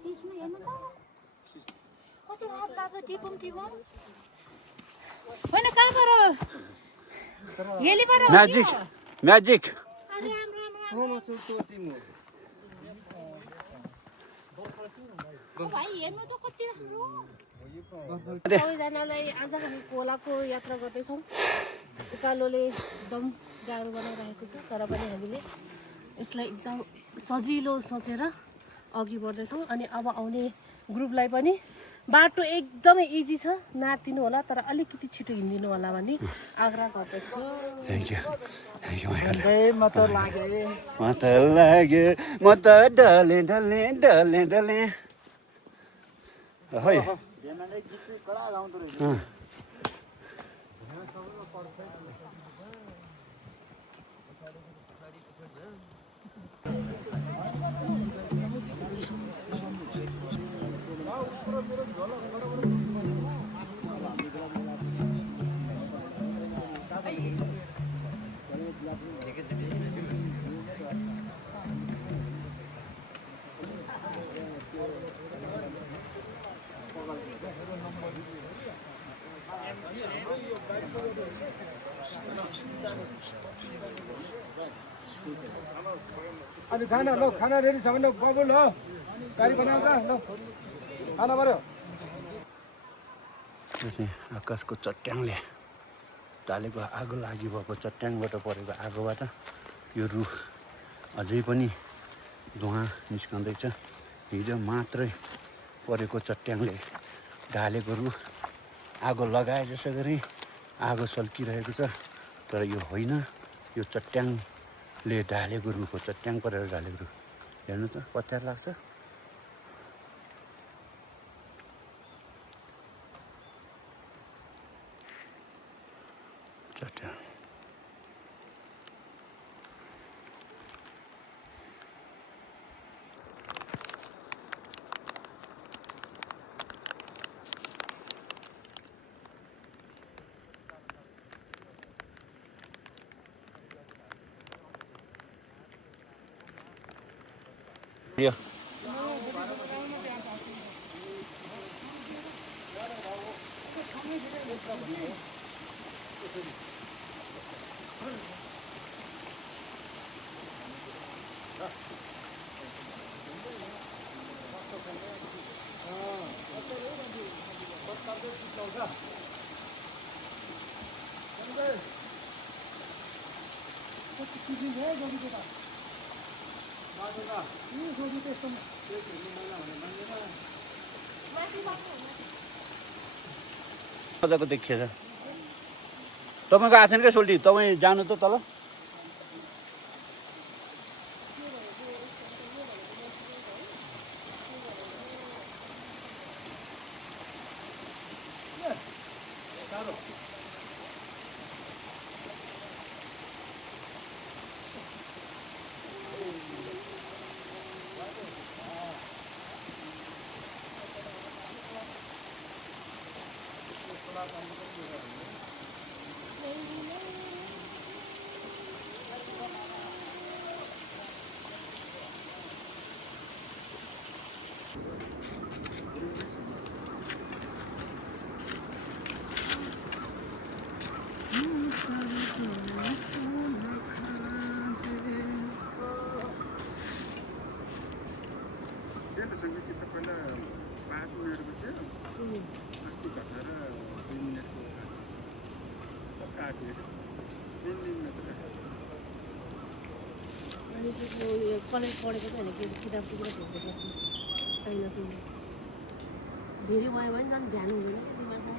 सिस्नु हेर्नु त कति रात लाग्छ टिपम होइन कहाँबाट हेलीबाट म्याजिक म्याजिक भाइ हेर्नु त कति राम्रो सबैजनालाई आज हामी खोलाको यात्रा गर्दैछौँ उकालोले एकदम गाह्रो बनाइरहेको छ तर पनि हामीले यसलाई एकदम सजिलो सोचेर अघि बढ्दैछौँ अनि अब आउने ग्रुपलाई पनि बाटो एकदमै इजी छ नातिनु होला तर अलिकति छिटो हिँडिदिनु होला भन्ने आग्रह गर्दछु थ्याङ्क यू म त लागे म त डले डले डले डले है कडा गाउँदो रहेछ अनि खाना ल खाना रेडी छ भने बबुल हो गाडी बनाउँदा ल खाना पर्यो आकाशको चट्याङले टालेको आगो लागि भएको चट्याङबाट परेको आगोबाट यो रुख अझै पनि धुवा निस्कँदैछ हिजो मात्रै परेको चट्याङले ढालेको रुख आगो लगाए जसो गरी आगो सल्किरहेको छ तर यो होइन यो चट्याङले ढालेको रुख हो चट्याङ परेर ढालेको रुख हेर्नु त पत्यार लाग्छ चट्याङ यो मजाको देखिएछ तपाईँको आएको छैन क्या सोल्टी तपाईँ जानु त तल सङ्गीत त पहिला 5 मिनटको थियो अस्ति घटेर 2 मिनटको सब काटेर 3 मिनट राखेको कलेज पढेको छैन कि किताब टुक्रा छोड्दैछ छैन धेरै भयो भने झन् ध्यान हुँदैन दिमागमा